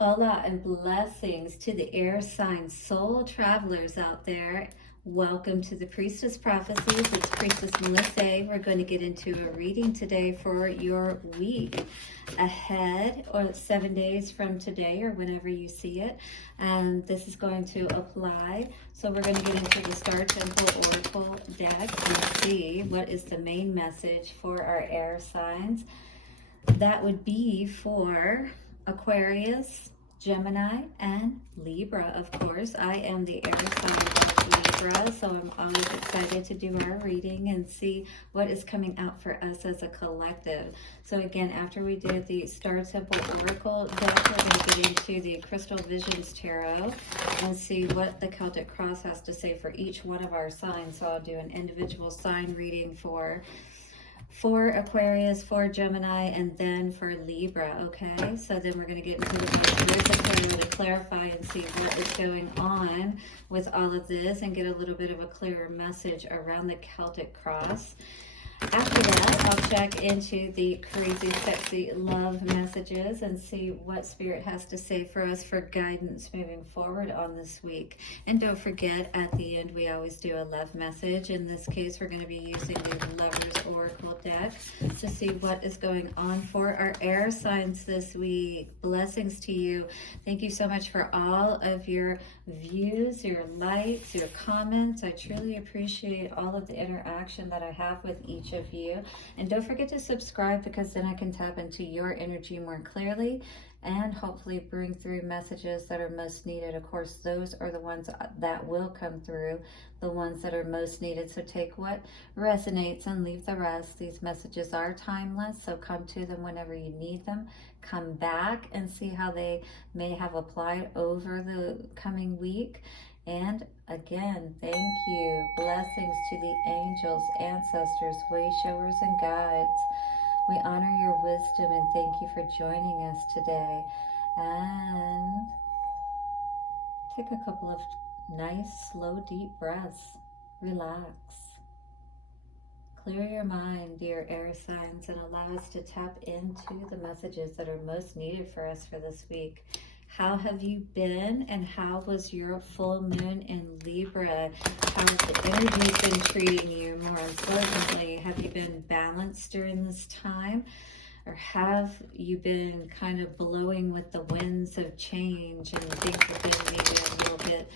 Hola and blessings to the air sign soul travelers out there. Welcome to the Priestess Prophecies. It's Priestess Melissae. We're going to get into a reading today for your week ahead, or 7 days from today, or whenever you see it. And this is going to apply. So we're going to get into the Star Temple Oracle deck and see what is the main message for our air signs. That would be for Aquarius, Gemini, and Libra, of course. I am the air sign of Libra, so I'm always excited to do our reading and see what is coming out for us as a collective. So again, after we did the Star Temple Oracle deck, we're going to get into the Crystal Visions Tarot and see what the Celtic Cross has to say for each one of our signs. So I'll do an individual sign reading for Aquarius, for Gemini, and then for Libra, okay? So then we're going to get into the tarot to clarify and see what is going on with all of this and get a little bit of a clearer message around the Celtic Cross. After that, I'll check into the crazy, sexy love messages and see what Spirit has to say for us for guidance moving forward on this week. And don't forget, at the end, we always do a love message. In this case, we're going to be using the Lover's Oracle deck to see what is going on for our air signs this week. Blessings to you. Thank you so much for all of your views, your likes, your comments. I truly appreciate all of the interaction that I have with each of you. And don't forget to subscribe, because then I can tap into your energy more clearly and hopefully bring through messages that are most needed. Of course, those are the ones that will come through, the ones that are most needed. So take what resonates and leave the rest. These messages are timeless, so come to them whenever you need them. Come back and see how they may have applied over the coming week. And again, thank you. Blessings to the angels, ancestors, way showers, and guides. We honor your wisdom and thank you for joining us today. And take a couple of nice, slow, deep breaths. Relax. Clear your mind, dear air signs, and allow us to tap into the messages that are most needed for us for this week. How have you been, and how was your full moon in Libra? How has the energy been treating you? More importantly, have you been balanced during this time? Or have you been kind of blowing with the winds of change and things have been maybe a little bit,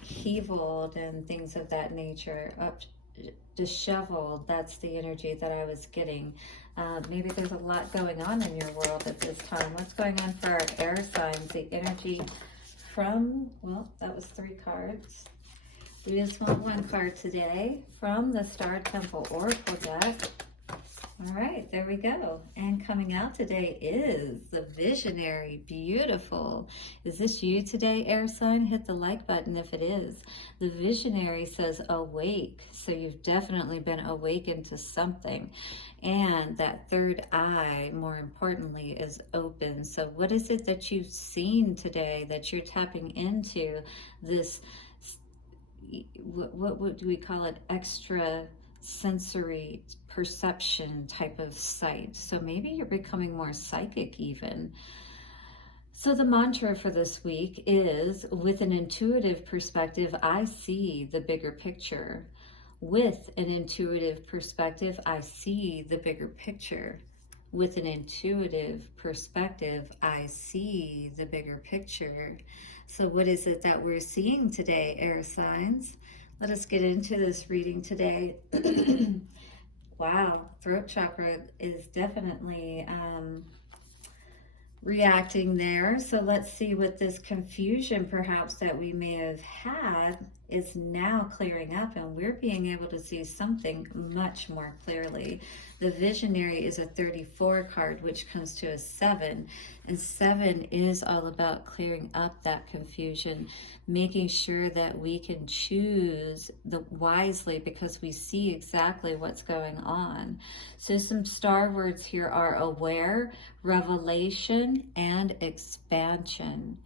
upheavaled and things of that nature, disheveled? That's the energy that I was getting. Maybe there's a lot going on in your world at this time. What's going on for our air signs? The energy from, well, that was 3 cards. We just want 1 card today from the Star Temple Oracle deck. All right, there we go. And coming out today is the Visionary. Beautiful. Is this you today, air sign? Hit the like button if it is. The Visionary says awake. So you've definitely been awakened to something. And that third eye, more importantly, is open. So what is it that you've seen today that you're tapping into? This, what would we call it? Extra sensory perception type of sight. So maybe you're becoming more psychic even. So the mantra for this week is, with an intuitive perspective, I see the bigger picture. With an intuitive perspective, I see the bigger picture. With an intuitive perspective, I see the bigger picture. So what is it that we're seeing today, air signs? Let us get into this reading today. Wow, throat chakra is definitely reacting there. So let's see what this confusion perhaps that we may have had is now clearing up, and we're being able to see something much more clearly. The Visionary is a 34 card, which comes to a 7, and 7 is all about clearing up that confusion, making sure that we can choose wisely, because we see exactly what's going on. So some star words here are aware, revelation, and expansion.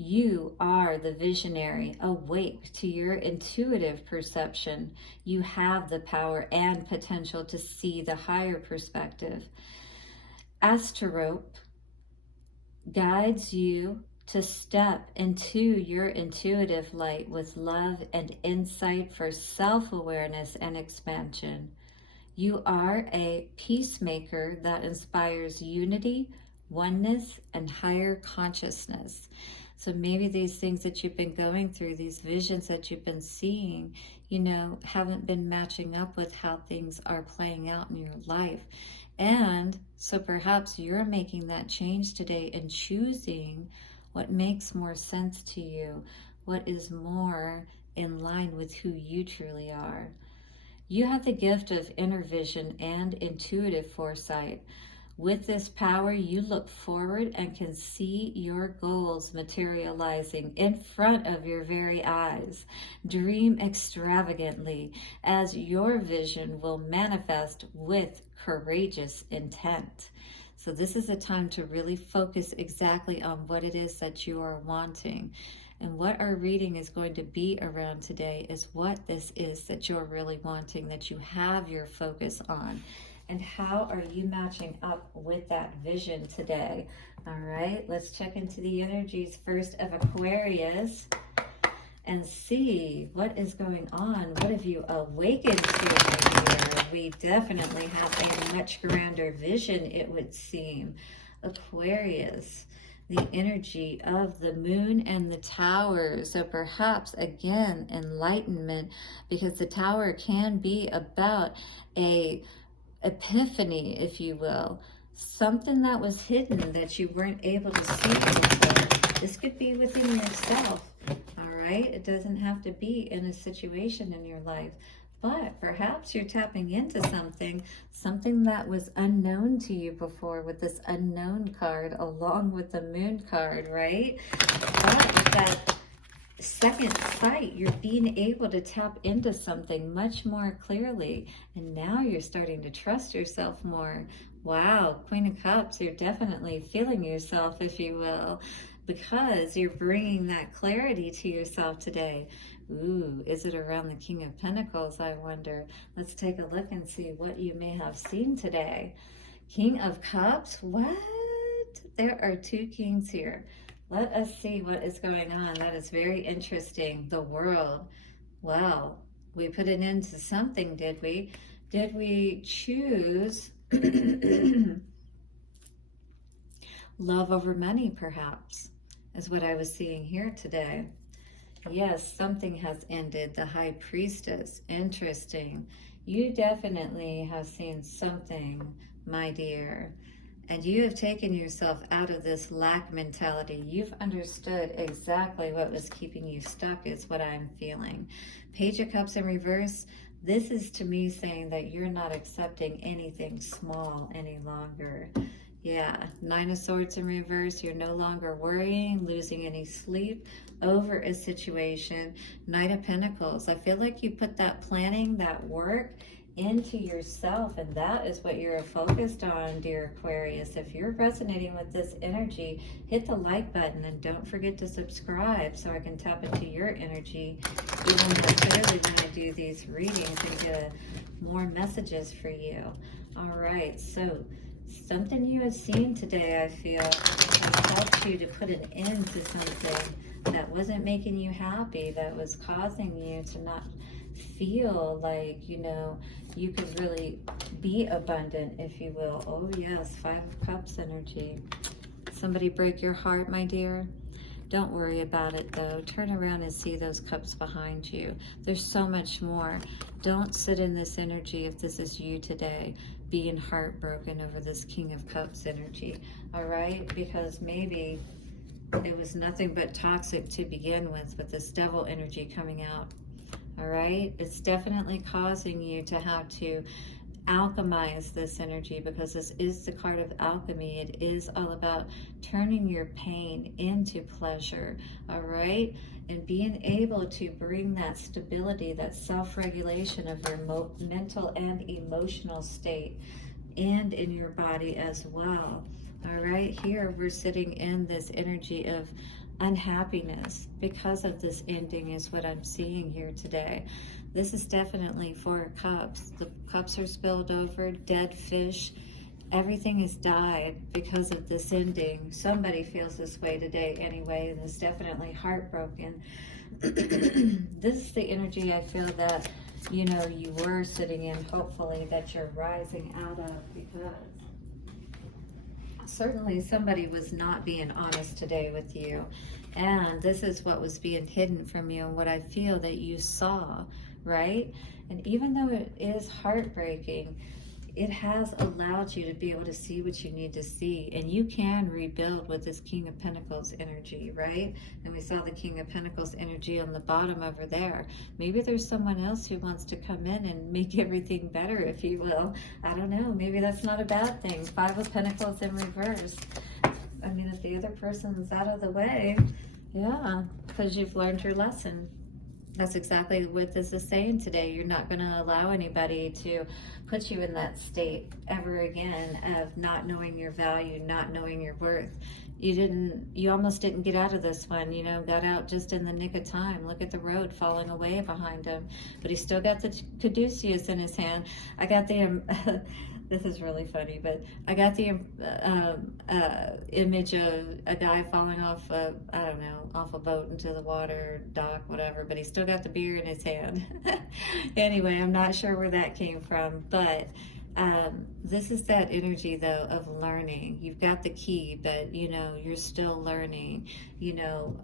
You are the Visionary, awake to your intuitive perception. You have the power and potential to see the higher perspective. Asterope guides you to step into your intuitive light with love and insight for self-awareness and expansion. You are a peacemaker that inspires unity, oneness, and higher consciousness. So maybe these things that you've been going through, these visions that you've been seeing, haven't been matching up with how things are playing out in your life. And so perhaps you're making that change today and choosing what makes more sense to you, what is more in line with who you truly are. You have the gift of inner vision and intuitive foresight. With this power, you look forward and can see your goals materializing in front of your very eyes. Dream extravagantly, as your vision will manifest with courageous intent. So this is a time to really focus exactly on what it is that you are wanting. And what our reading is going to be around today is what this is that you're really wanting, that you have your focus on. And how are you matching up with that vision today? All right, let's check into the energies first of Aquarius and see what is going on. What have you awakened to here? We definitely have a much grander vision, it would seem. Aquarius, the energy of the moon and the tower. So perhaps, again, enlightenment, because the tower can be about a epiphany, if you will. Something that was hidden that you weren't able to see before. This could be within yourself, all right? It doesn't have to be in a situation in your life. But perhaps you're tapping into something that was unknown to you before with this unknown card along with the moon card, right? But with that second sight, you're being able to tap into something much more clearly. And now you're starting to trust yourself more. Wow, Queen of Cups, you're definitely feeling yourself, if you will, because you're bringing that clarity to yourself today. Ooh, is it around the King of Pentacles, I wonder? Let's take a look and see what you may have seen today. King of Cups, what? There are two kings here. Let us see what is going on. That is very interesting. The World. Well, we put an end to something, did we? Did we choose love over money, perhaps, is what I was seeing here today. Yes, something has ended. The High Priestess. Interesting. You definitely have seen something, my dear. And you have taken yourself out of this lack mentality. You've understood exactly what was keeping you stuck, is what I'm feeling. Page of Cups in reverse. This is to me saying that you're not accepting anything small any longer. Yeah, Nine of Swords in reverse. You're no longer worrying, losing any sleep over a situation. Knight of Pentacles. I feel like you put that planning, that work into yourself, and that is what you're focused on, dear Aquarius. If you're resonating with this energy, hit the like button and don't forget to subscribe so I can tap into your energy even more clearly when I do these readings and get more messages for you. All right, so something you have seen today, I feel, has helped you to put an end to something that wasn't making you happy, that was causing you to not feel like, you could really be abundant, if you will. Oh yes, Five of Cups energy. Somebody break your heart, my dear? Don't worry about it though. Turn around and see those cups behind you. There's so much more. Don't sit in this energy if this is you today, being heartbroken over this King of Cups energy. All right? Because maybe it was nothing but toxic to begin with this devil energy coming out. All right, it's definitely causing you to have to alchemize this energy, because this is the card of alchemy. It is all about turning your pain into pleasure, all right? And being able to bring that stability, that self-regulation of your mental and emotional state, and in your body as well. All right, here we're sitting in this energy of unhappiness because of this ending, is what I'm seeing here today. This is definitely Four of Cups. The cups are spilled over, dead fish, Everything has died because of this ending. Somebody feels this way today anyway, and is definitely heartbroken. This is the energy I feel that, you know, you were sitting in, hopefully, that you're rising out of, because certainly somebody was not being honest today with you. And this is what was being hidden from you and what I feel that you saw, right? And even though it is heartbreaking, it has allowed you to be able to see what you need to see, and you can rebuild with this King of Pentacles energy, right? And we saw the King of Pentacles energy on the bottom over there. Maybe there's someone else who wants to come in and make everything better, if you will. I don't know, maybe that's not a bad thing. Five of Pentacles in reverse. I mean, if the other person's out of the way, yeah, because you've learned your lesson. That's exactly what this is saying today. You're not going to allow anybody to put you in that state ever again of not knowing your value, not knowing your worth. You almost didn't get out of this one, you know, got out just in the nick of time. Look at the road falling away behind him, but he still got the Caduceus in his hand. I got the, this is really funny, but I got the image of a guy falling off I don't know, off a boat into the water, dock, whatever, but he still got the beer in his hand. Anyway, I'm not sure where that came from, but this is that energy, though, of learning. You've got the key, but, you know, you're still learning, you know,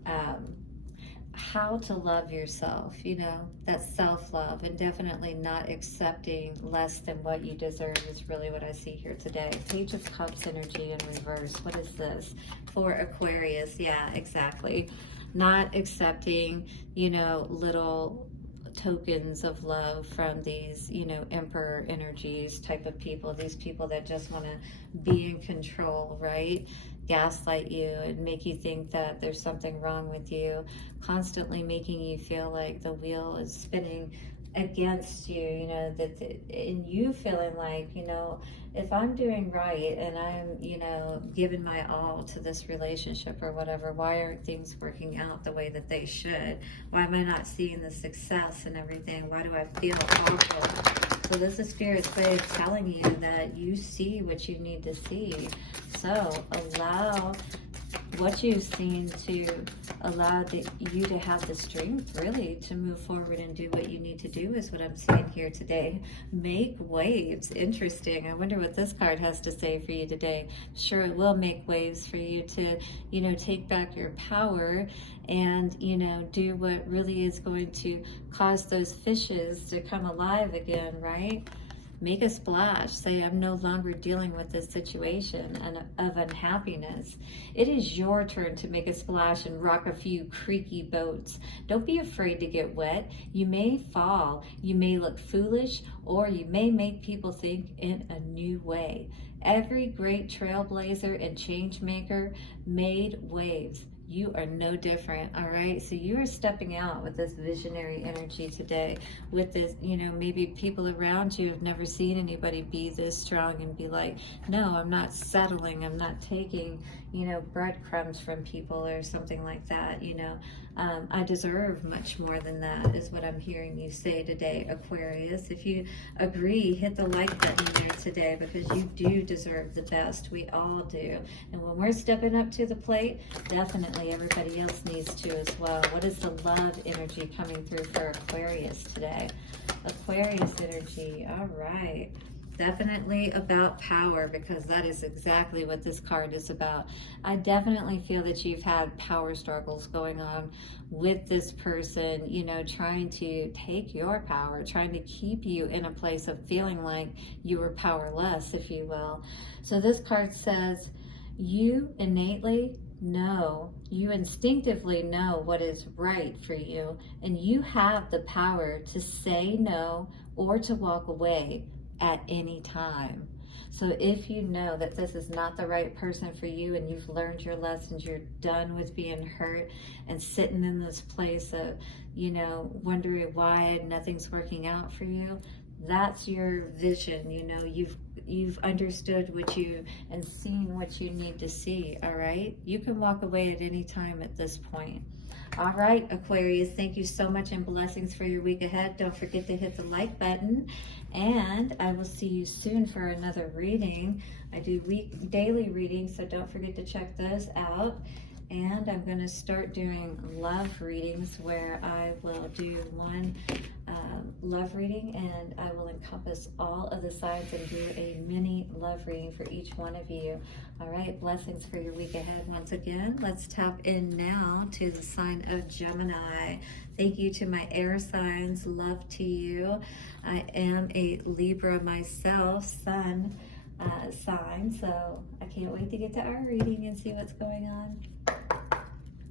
how to love yourself, you know, that self-love, and definitely not accepting less than what you deserve is really what I see here today. Page of Cups energy in reverse. What is this? For Aquarius. Yeah, exactly. Not accepting, you know, little tokens of love from these, you know, emperor energies type of people, these people that just want to be in control, right? Gaslight you and make you think that there's something wrong with you, constantly making you feel like the wheel is spinning against you, you know, and you feeling like, you know, if I'm doing right and I'm, you know, giving my all to this relationship or whatever, why aren't things working out the way that they should? Why am I not seeing the success and everything? Why do I feel awful? So this is Spirit's way of telling you that you see what you need to see. So allow what you've seen to allow you to have the strength really to move forward and do what you need to do is what I'm seeing here today. Make waves. Interesting. I wonder what this card has to say for you today. I'm sure it will make waves for you to, you know, take back your power and, you know, do what really is going to cause those fishes to come alive again, right? Make a splash. Say, I'm no longer dealing with this situation of unhappiness. It is your turn to make a splash and rock a few creaky boats. Don't be afraid to get wet. You may fall, you may look foolish, or you may make people think in a new way. Every great trailblazer and change maker made waves. You are no different, all right? So you are stepping out with this visionary energy today, with this, you know, maybe people around you have never seen anybody be this strong and be like, no, I'm not settling, I'm not taking, you know, breadcrumbs from people or something like that, you know. I deserve much more than that is what I'm hearing you say today, Aquarius. If you agree, hit the like button there today, because you do deserve the best. We all do. And when we're stepping up to the plate, definitely everybody else needs to as well. What is the love energy coming through for Aquarius today? Aquarius energy. All right. Definitely about power, because that is exactly what this card is about. I definitely feel that you've had power struggles going on with this person, you know, trying to take your power, trying to keep you in a place of feeling like you were powerless, if you will. So this card says, you innately know, you instinctively know what is right for you, and you have the power to say no or to walk away at any time. So if you know that this is not the right person for you and you've learned your lessons, you're done with being hurt and sitting in this place of, you know, wondering why nothing's working out for you, that's your vision. You know, you've you've understood what you and seen what you need to see. All right, you can walk away at any time at this point. All right, Aquarius, thank you so much and blessings for your week ahead. Don't forget to hit the like button, and I will see you soon for another reading. I do daily readings, so don't forget to check those out. And I'm going to start doing love readings where I will do one love reading, and I will encompass all of the signs and do a mini love reading for each one of you. All right, blessings for your week ahead once again. Let's tap in now to the sign of Gemini. Thank you to my air signs. Love to you. I am a Libra myself, sun sign, so I can't wait to get to our reading and see what's going on.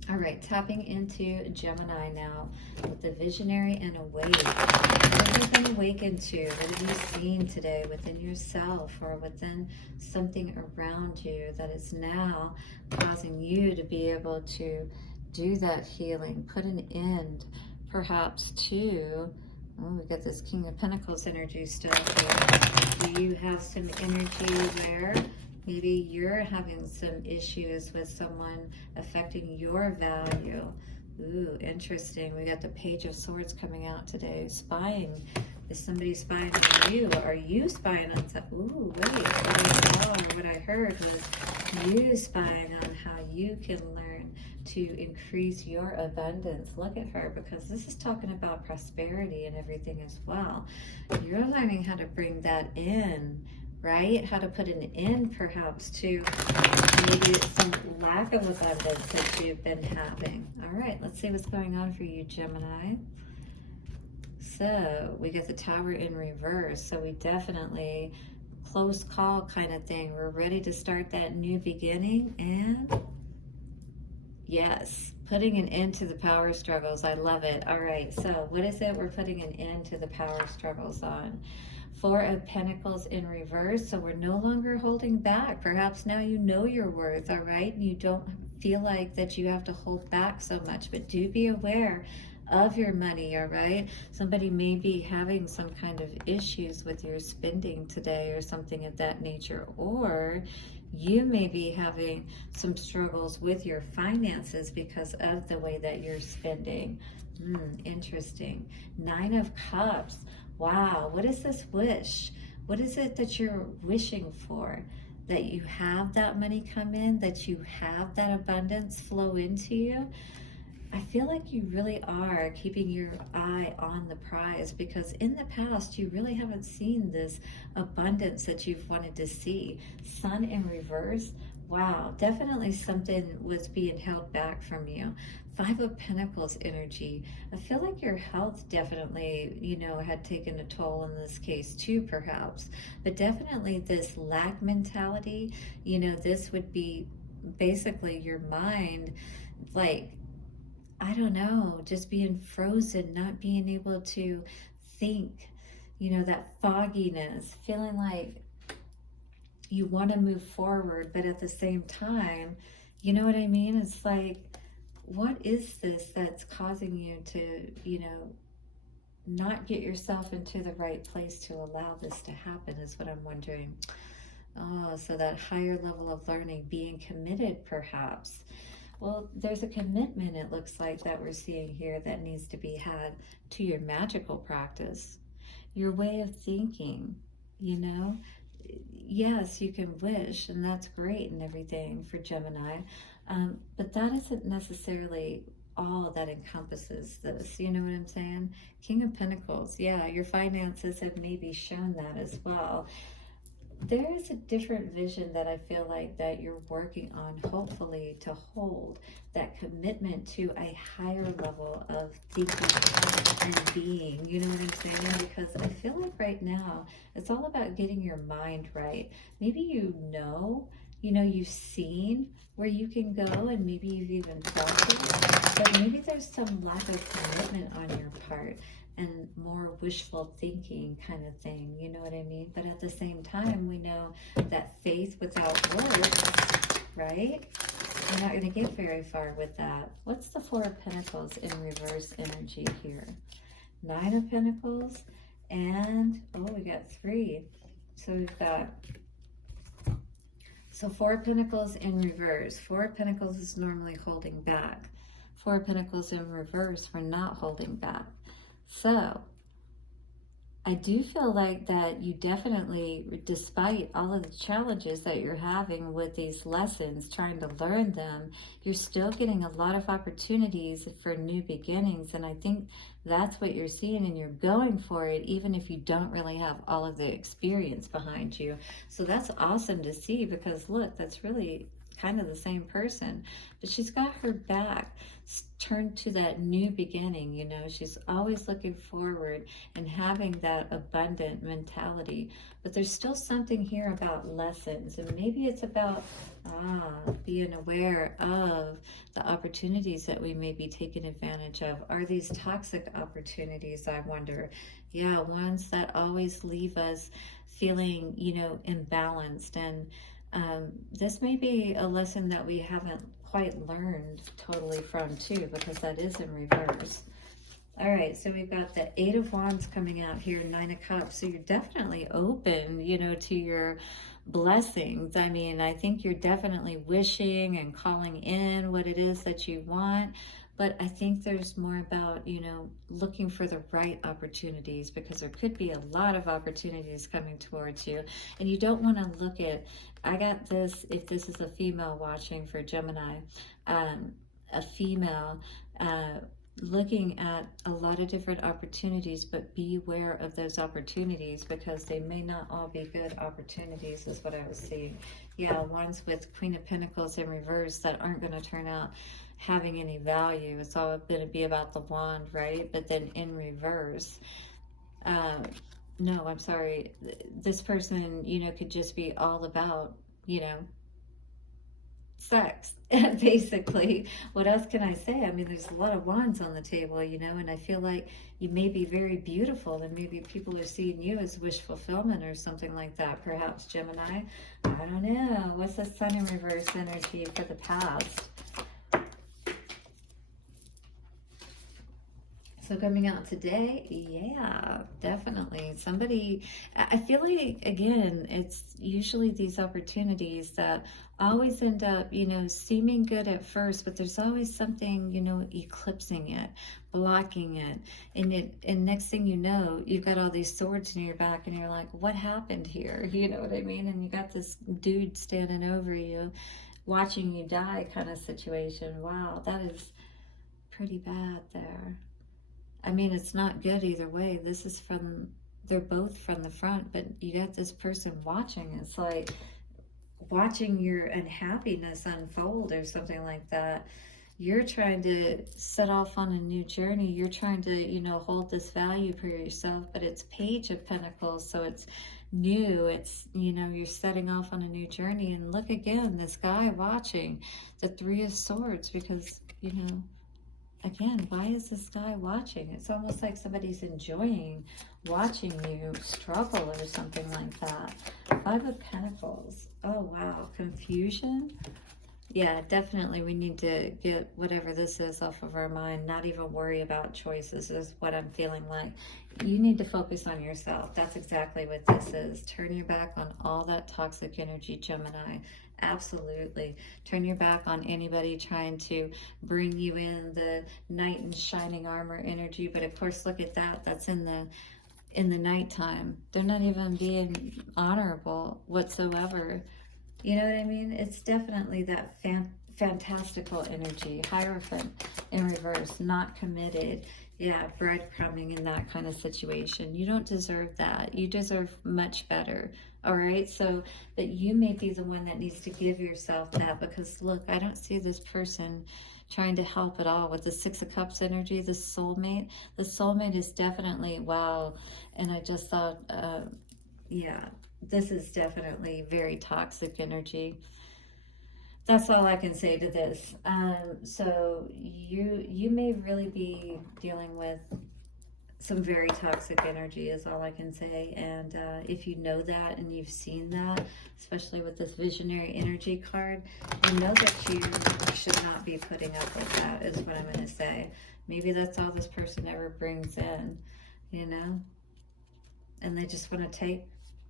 All right, tapping into Gemini now with the visionary and awake. What have you been awakened to? What have you seen today within yourself or within something around you that is now causing you to be able to do that healing, put an end perhaps to, oh, we got this King of Pentacles energy still here. Do you have some energy where maybe you're having some issues with someone affecting your value? Ooh, interesting. We got the Page of Swords coming out today. Spying. Is somebody spying on you? Are you spying on some? Ooh, wait. What I saw or what I heard was you spying on how you can learn to increase your abundance. Look at her, because this is talking about prosperity and everything as well. You're learning how to bring that in, right? How to put an end perhaps to maybe some lack of abundance that you've been having. All right, let's see what's going on for you, Gemini. So we get the Tower in reverse. So we definitely, close call kind of thing. We're ready to start that new beginning. And yes, putting an end to the power struggles. I love it. All right, so what is it we're putting an end to the power struggles on? Four of Pentacles in reverse, so we're no longer holding back. Perhaps now you know your worth, all right? You don't feel like that you have to hold back so much, but do be aware of your money, all right? Somebody may be having some kind of issues with your spending today or something of that nature, or you may be having some struggles with your finances because of the way that you're spending. Interesting. Nine of Cups. Wow, what is this wish? What is it that you're wishing for? That you have that money come in, that you have that abundance flow into you? I feel like you really are keeping your eye on the prize, because in the past you really haven't seen this abundance that you've wanted to see. Sun in reverse. Wow, definitely something was being held back from you. Five of Pentacles energy. I feel like your health definitely, had taken a toll in this case too, perhaps. But definitely this lack mentality, this would be basically your mind, like, I don't know, just being frozen, not being able to think, that fogginess, feeling like you want to move forward, but at the same time, you know what I mean? It's like, what is this that's causing you to, not get yourself into the right place to allow this to happen, is what I'm wondering. Oh, so that higher level of learning, being committed perhaps. Well, there's a commitment, it looks like, that we're seeing here that needs to be had to your magical practice, your way of thinking, Yes, you can wish, and that's great and everything for Gemini, but that isn't necessarily all that encompasses this. You know what I'm saying? King of Pentacles, yeah, your finances have maybe shown that as well. There is a different vision that I feel like that you're working on, hopefully, to hold that commitment to a higher level of thinking and being. You know what I'm saying? Because I feel like right now it's all about getting your mind right. Maybe you've seen where you can go, and maybe you've even felt it, but maybe there's some lack of commitment on your part and more wishful thinking kind of thing, you know what I mean? But at the same time, we know that faith without works, right? You're not going to get very far with that. What's the Four of Pentacles in reverse energy here? Nine of Pentacles, and, oh, we got three. So we've got, so Four of Pentacles in reverse. Four of Pentacles is normally holding back. Four of Pentacles in reverse, we're not holding back. So I do feel like that you definitely, despite all of the challenges that you're having with these lessons, trying to learn them, you're still getting a lot of opportunities for new beginnings. And I think that's what you're seeing, and you're going for it, even if you don't really have all of the experience behind you. So that's awesome to see, because look, that's really kind of the same person, but she's got her back turned to that new beginning. You know, she's always looking forward and having that abundant mentality, but there's still something here about lessons, and maybe it's about being aware of the opportunities that we may be taking advantage of. Are these toxic opportunities, I wonder? Yeah, ones that always leave us feeling, you know, imbalanced. And this may be a lesson that we haven't quite learned totally from too, because that is in reverse. All right, so we've got the Eight of Wands coming out here, Nine of Cups. So you're definitely open, you know, to your blessings. I mean, I think you're definitely wishing and calling in what it is that you want. But I think there's more about, you know, looking for the right opportunities, because there could be a lot of opportunities coming towards you. And you don't want to look at, I got this, if this is a female watching for Gemini, a female looking at a lot of different opportunities, but beware of those opportunities, because they may not all be good opportunities, is what I was seeing. Yeah, ones with Queen of Pentacles in reverse that aren't going to turn out having any value. It's all going to be about the wand, right? But then in reverse, no, I'm sorry, this person, you know, could just be all about, you know, sex, basically. What else can I say? I mean, there's a lot of wands on the table, you know, and I feel like you may be very beautiful, and maybe people are seeing you as wish fulfillment or something like that. Perhaps Gemini, I don't know. What's the Sun in reverse energy for the past? So coming out today, yeah, definitely. Somebody, I feel like, again, it's usually these opportunities that always end up, you know, seeming good at first, but there's always something, you know, eclipsing it, blocking it. And next thing you know, you've got all these swords in your back, and you're like, what happened here? You know what I mean? And you got this dude standing over you, watching you die kind of situation. Wow, that is pretty bad there. I mean, it's not good either way. This is from, they're both from the front, but you got this person watching. It's like watching your unhappiness unfold or something like that. You're trying to set off on a new journey. You're trying to, you know, hold this value for yourself, but it's Page of Pentacles, so it's new. It's, you know, you're setting off on a new journey. And look again, this guy watching, the Three of Swords, because, you know, again, why is this guy watching? It's almost like somebody's enjoying watching you struggle or something like that. Five of Pentacles. Oh, wow. Confusion? Yeah, definitely we need to get whatever this is off of our mind, not even worry about choices is what I'm feeling like. You need to focus on yourself. That's exactly what this is. Turn your back on all that toxic energy, Gemini. Absolutely. Turn your back on anybody trying to bring you in the knight in shining armor energy. But of course, look at that. That's in the nighttime. They're not even being honorable whatsoever. You know what I mean? It's definitely that fantastical energy. Hierophant in reverse, not committed. Yeah, breadcrumbing in that kind of situation. You don't deserve that. You deserve much better. All right, so that you may be the one that needs to give yourself that, because look, I don't see this person trying to help at all with the Six of Cups energy, the soulmate. The soulmate is definitely, wow. And I just thought, yeah, this is definitely very toxic energy. That's all I can say to this. So you may really be dealing with some very toxic energy is all I can say. And if you know that and you've seen that, especially with this visionary energy card, you know that you should not be putting up with that, is what I'm going to say. Maybe that's all this person ever brings in, you know? And they just want to take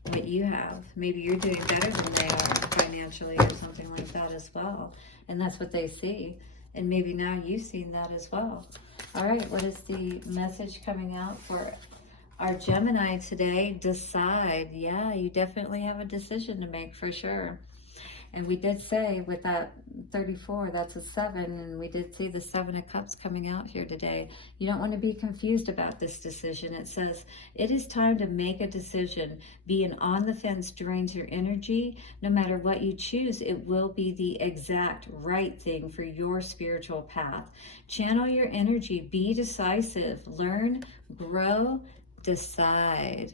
what you have. Maybe you're doing better than they are financially or something like that as well. And that's what they see. And maybe now you've seen that as well. All right, what is the message coming out for our Gemini today? Decide. Yeah, you definitely have a decision to make for sure. And we did say with that 34, that's a 7, and we did see the 7 of Cups coming out here today. You don't want to be confused about this decision. It says, it is time to make a decision. Being on the fence drains your energy. No matter what you choose, it will be the exact right thing for your spiritual path. Channel your energy. Be decisive. Learn, grow, decide.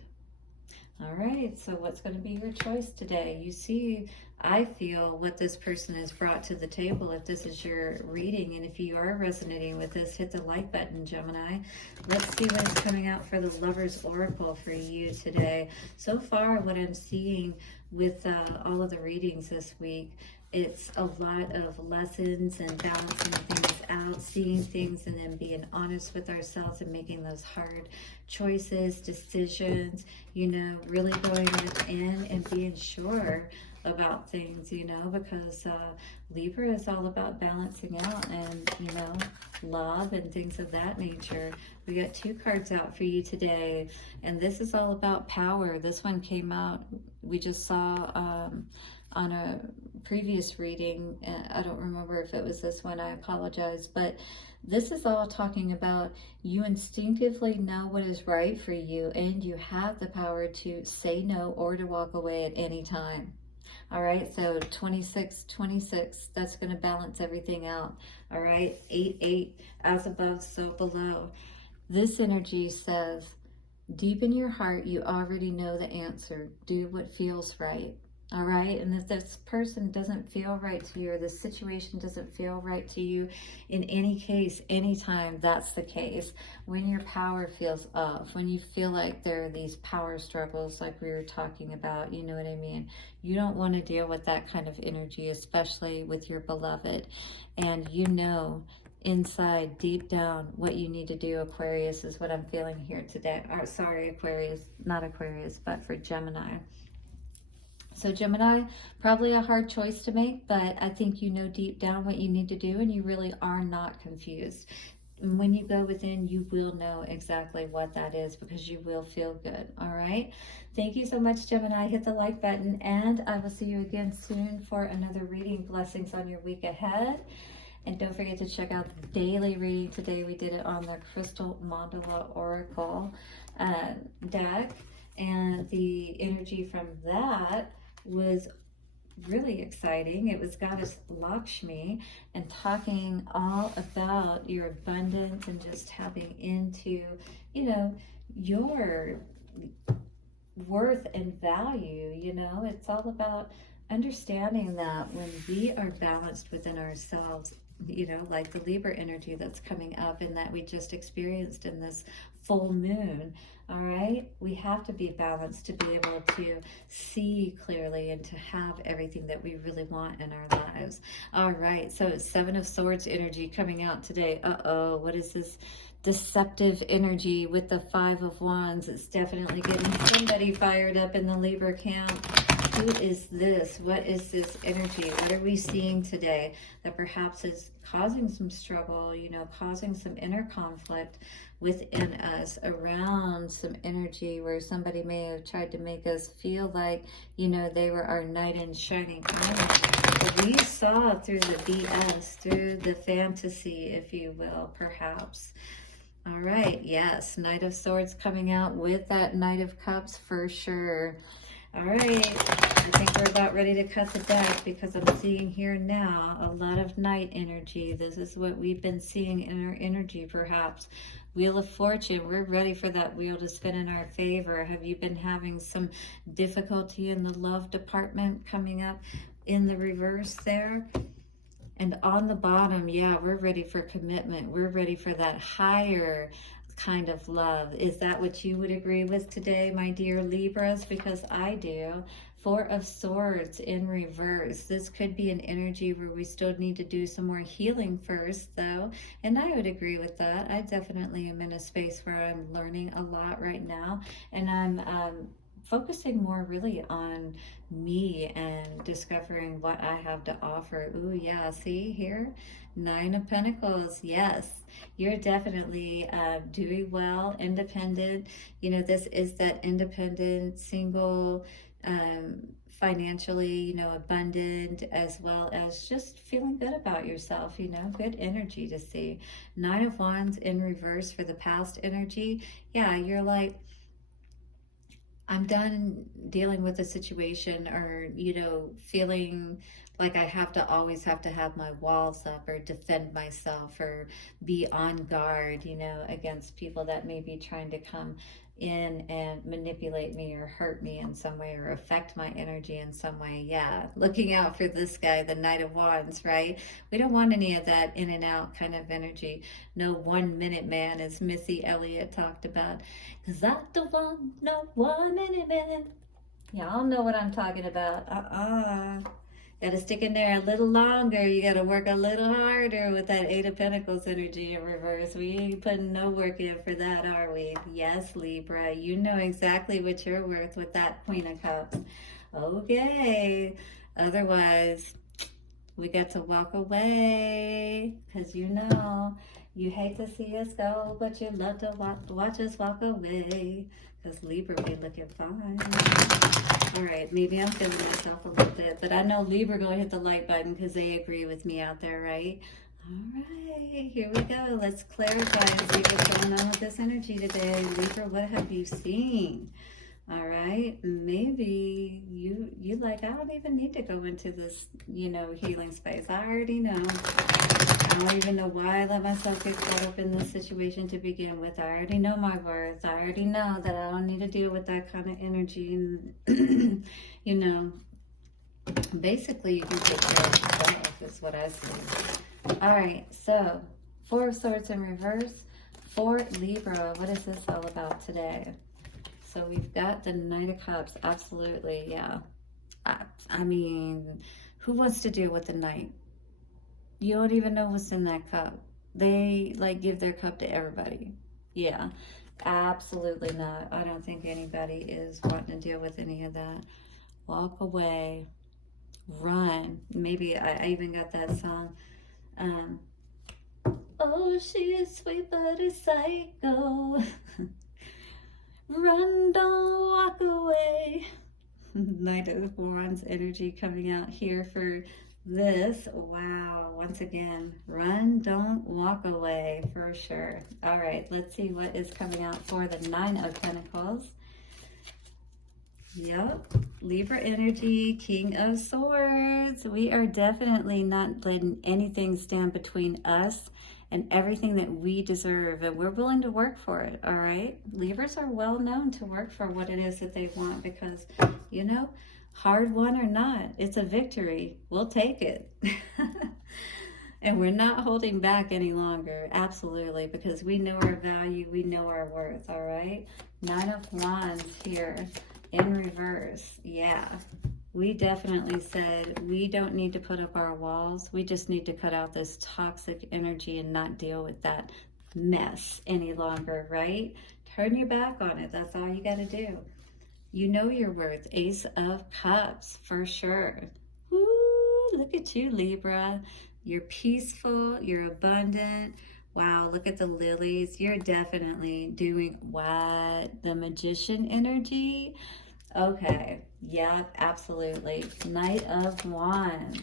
All right, so what's going to be your choice today? You see, I feel what this person has brought to the table. If this is your reading, and if you are resonating with this, hit the like button, Gemini. Let's see what's coming out for the Lover's Oracle for you today. So far, what I'm seeing with all of the readings this week, it's a lot of lessons and balancing things out, seeing things, and then being honest with ourselves and making those hard choices, decisions, you know, really going within and being sure about things, you know, because Libra is all about balancing out and, you know, love and things of that nature. We got 2 cards out for you today, and this is all about power. This one came out, we just saw on a previous reading. I don't remember if it was this one, I apologize, but this is all talking about you instinctively know what is right for you, and you have the power to say no or to walk away at any time. All right, so 26, 26, that's going to balance everything out. All right, 8, 8, as above, so below. This energy says, deep in your heart, you already know the answer. Do what feels right. All right, and if this person doesn't feel right to you, or the situation doesn't feel right to you, in any case, anytime, that's the case. When your power feels off, when you feel like there are these power struggles like we were talking about, you know what I mean? You don't want to deal with that kind of energy, especially with your beloved. And you know inside, deep down, what you need to do, Aquarius, is what I'm feeling here today. Or, sorry, Aquarius, not Aquarius, but for Gemini. So Gemini, probably a hard choice to make, but I think you know deep down what you need to do, and you really are not confused. And when you go within, you will know exactly what that is, because you will feel good. All right. Thank you so much, Gemini. Hit the like button, and I will see you again soon for another reading. Blessings on your week ahead. And don't forget to check out the daily reading. Today we did it on the Crystal Mandala Oracle deck, and the energy from that was really exciting. It was Goddess Lakshmi, and talking all about your abundance and just tapping into, you know, your worth and value. You know, it's all about understanding that when we are balanced within ourselves, you know, like the Libra energy that's coming up and that we just experienced in this full moon. All right, we have to be balanced to be able to see clearly and to have everything that we really want in our lives. All right, so it's 7 of Swords energy coming out today. Uh-oh, what is this deceptive energy with the 5 of Wands? It's definitely getting somebody fired up in the Libra camp. Who is this? What is this energy? What are we seeing today that perhaps is causing some struggle, you know, causing some inner conflict within us around some energy where somebody may have tried to make us feel like, you know, they were our knight in shining armor. But we saw through the BS, through the fantasy, if you will, perhaps. All right, yes, Knight of Swords coming out with that Knight of Cups for sure. All right, I think we're about ready to cut the deck, because I'm seeing here now a lot of Knight energy. This is what we've been seeing in our energy, perhaps. Wheel of Fortune, we're ready for that wheel to spin in our favor. Have you been having some difficulty in the love department coming up in the reverse there? And on the bottom, yeah, we're ready for commitment. We're ready for that higher kind of love. Is that what you would agree with today, my dear Libras? Because I do. 4 of Swords in reverse. This could be an energy where we still need to do some more healing first, though. And I would agree with that. I definitely am in a space where I'm learning a lot right now. And I'm focusing more really on me and discovering what I have to offer. Ooh, yeah, see here? Nine of Pentacles. Yes, you're definitely doing well, independent. You know, this is that independent, single, financially, you know, abundant, as well as just feeling good about yourself, you know, good energy to see. Nine of Wands in reverse for the past energy. Yeah, you're like, I'm done dealing with a situation, or, you know, feeling like I have to always have to have my walls up or defend myself or be on guard, you know, against people that may be trying to come in and manipulate me or hurt me in some way or affect my energy in some way. Yeah, looking out for this guy, the Knight of Wands, right? We don't want any of that in and out kind of energy. No 1 minute man, as Missy Elliott talked about. Cause I don't want no 1 minute man. Y'all know what I'm talking about. Gotta stick in there a little longer. You gotta work a little harder with that Eight of Pentacles energy in reverse. We ain't putting no work in for that, are we? Yes, Libra. You know exactly what you're worth with that Queen of Cups. Okay. Otherwise, we got to walk away. Because you know, you hate to see us go, but you love to watch us walk away. Because Libra be looking fine. All right, maybe I'm feeling myself a little bit, but I know Libra gonna hit the like button because they agree with me out there, right? All right, here we go. Let's clarify and see what's going on with this energy today. Libra, what have you seen? All right, maybe you like, I don't even need to go into this, you know, healing space. I already know. I don't even know why I let myself get caught up in this situation to begin with. I already know my worth. I already know that I don't need to deal with that kind of energy. And, you know, basically you can take care of yourself is what I see. All right, so Four of Swords in reverse for Libra. What is this all about today? So we've got the Knight of Cups. Absolutely, yeah. I mean, who wants to deal with the Knight? You don't even know what's in that cup. They like give their cup to everybody. Yeah, absolutely not. I don't think anybody is wanting to deal with any of that. Walk away, run. Maybe I even got that song. Oh, she is sweet but a psycho. Run, don't walk away. Knight of Wands energy coming out here for this. Wow, once again, run, don't walk away for sure. All right, let's see what is coming out for the Nine of Pentacles. Yep, Libra energy, King of Swords. We are definitely not letting anything stand between us and everything that we deserve, and we're willing to work for it. All right, Libras are well known to work for what it is that they want, because, you know, hard won or not, it's a victory. We'll take it. And we're not holding back any longer. Absolutely, because we know our value, we know our worth. All right, Nine of Wands here in reverse. Yeah, we definitely said we don't need to put up our walls. We just need to cut out this toxic energy and not deal with that mess any longer, right? Turn your back on it. That's all you got to do. You know your worth. Ace of Cups for sure. Woo, look at you, Libra. You're peaceful. You're abundant. Wow, look at the lilies. You're definitely doing what? The Magician energy? Okay, yeah, absolutely. Knight of Wands.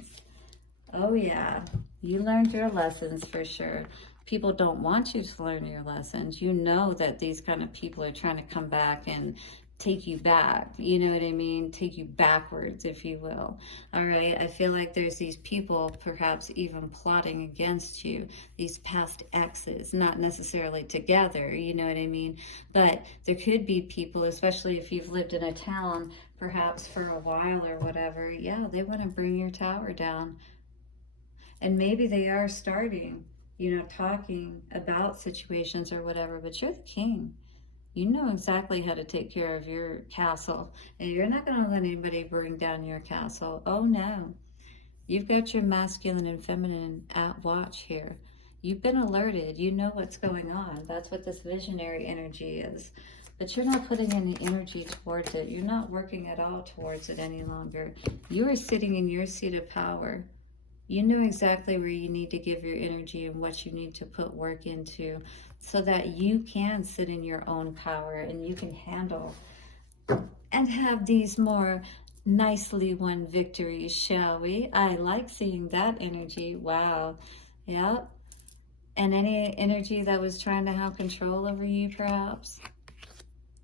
Oh yeah, you learned your lessons for sure. People don't want you to learn your lessons. You know that these kind of people are trying to come back and take you back, you know what I mean? Take you backwards, if you will. All right, I feel like there's these people perhaps even plotting against you, these past exes, not necessarily together, you know what I mean? But there could be people, especially if you've lived in a town perhaps for a while or whatever, yeah, they want to bring your tower down. And maybe they are starting, you know, talking about situations or whatever, but you're the king. You know exactly how to take care of your castle, and you're not going to let anybody bring down your castle. Oh no, you've got your masculine and feminine at watch here. You've been alerted. You know what's going on. That's what this visionary energy is. but you're not putting any energy towards it. You're not working at all towards it any longer. You are sitting in your seat of power. You know exactly where you need to give your energy and what you need to put work into so that you can sit in your own power and you can handle and have these more nicely won victories, shall we? I like seeing that energy. Wow. Yep. And any energy that was trying to have control over you, perhaps,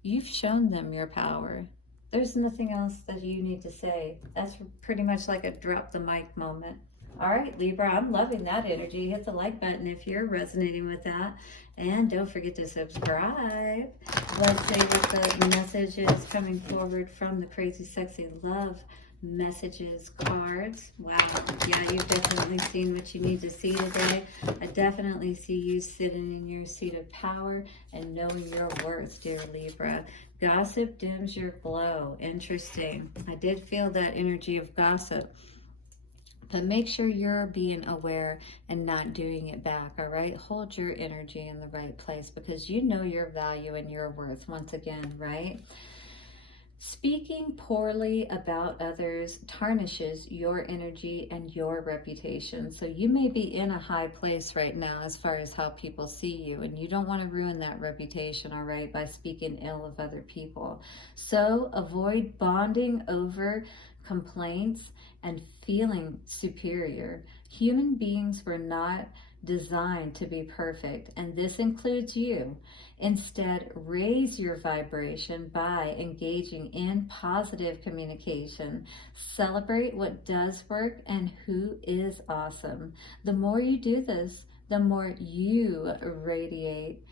you've shown them your power. There's nothing else that you need to say. That's pretty much like a drop the mic moment. All right, Libra, I'm loving that energy. Hit the like button if you're resonating with that. And don't forget to subscribe. Let's say what the message is coming forward from the Crazy Sexy Love messages cards. Wow. Yeah, you've definitely seen what you need to see today. I definitely see you sitting in your seat of power and knowing your worth, dear Libra. Gossip dims your glow. Interesting. I did feel that energy of gossip. But make sure you're being aware and not doing it back, all right? Hold your energy in the right place because you know your value and your worth once again, right? Speaking poorly about others tarnishes your energy and your reputation. So you may be in a high place right now as far as how people see you, and you don't want to ruin that reputation, all right, by speaking ill of other people. So avoid bonding over complaints and feeling superior. Human beings were not designed to be perfect, and this includes you. Instead, raise your vibration by engaging in positive communication. Celebrate what does work and who is awesome. The more you do this, the more you radiate.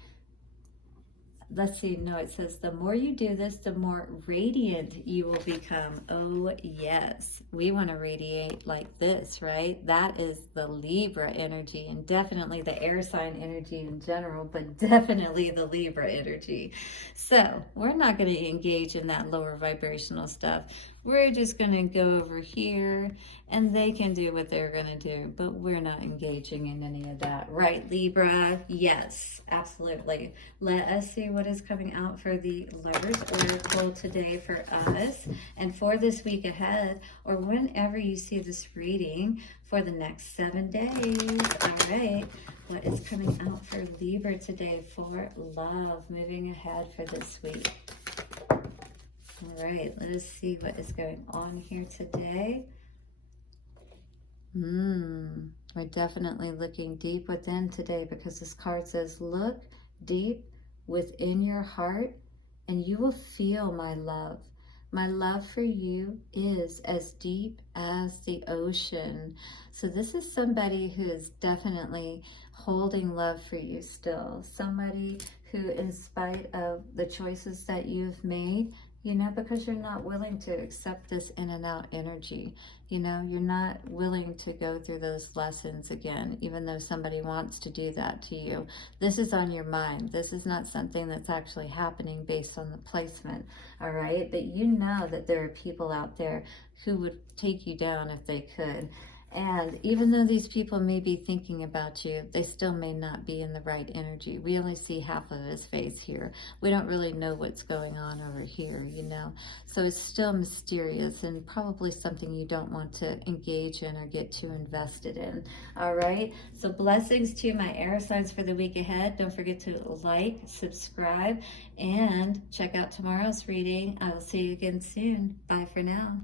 Let's see, no, it says the more you do this, the more radiant you will become. Oh, yes. We want to radiate like this, right? That is the Libra energy, and definitely the air sign energy in general, but definitely the Libra energy. So we're not going to engage in that lower vibrational stuff. We're just going to go over here and they can do what they're going to do, but we're not engaging in any of that. Right, Libra? Yes, absolutely. Let us see what is coming out for the Lovers Oracle today for us and for this week ahead, or whenever you see this reading for the next 7 days. All right. What is coming out for Libra today for love, moving ahead for this week? All right, let us see what is going on here today. We're definitely looking deep within today because this card says, look deep within your heart and you will feel my love. My love for you is as deep as the ocean. So this is somebody who is definitely holding love for you still. Somebody who, in spite of the choices that you've made, you know, because you're not willing to accept this in and out energy. You know, you're not willing to go through those lessons again, even though somebody wants to do that to you. This is on your mind. This is not something that's actually happening based on the placement, all right? But you know that there are people out there who would take you down if they could. And even though these people may be thinking about you, they still may not be in the right energy. We only see half of his face here. We don't really know what's going on over here, you know. So it's still mysterious and probably something you don't want to engage in or get too invested in. All right. So blessings to my air signs for the week ahead. Don't forget to like, subscribe, and check out tomorrow's reading. I will see you again soon. Bye for now.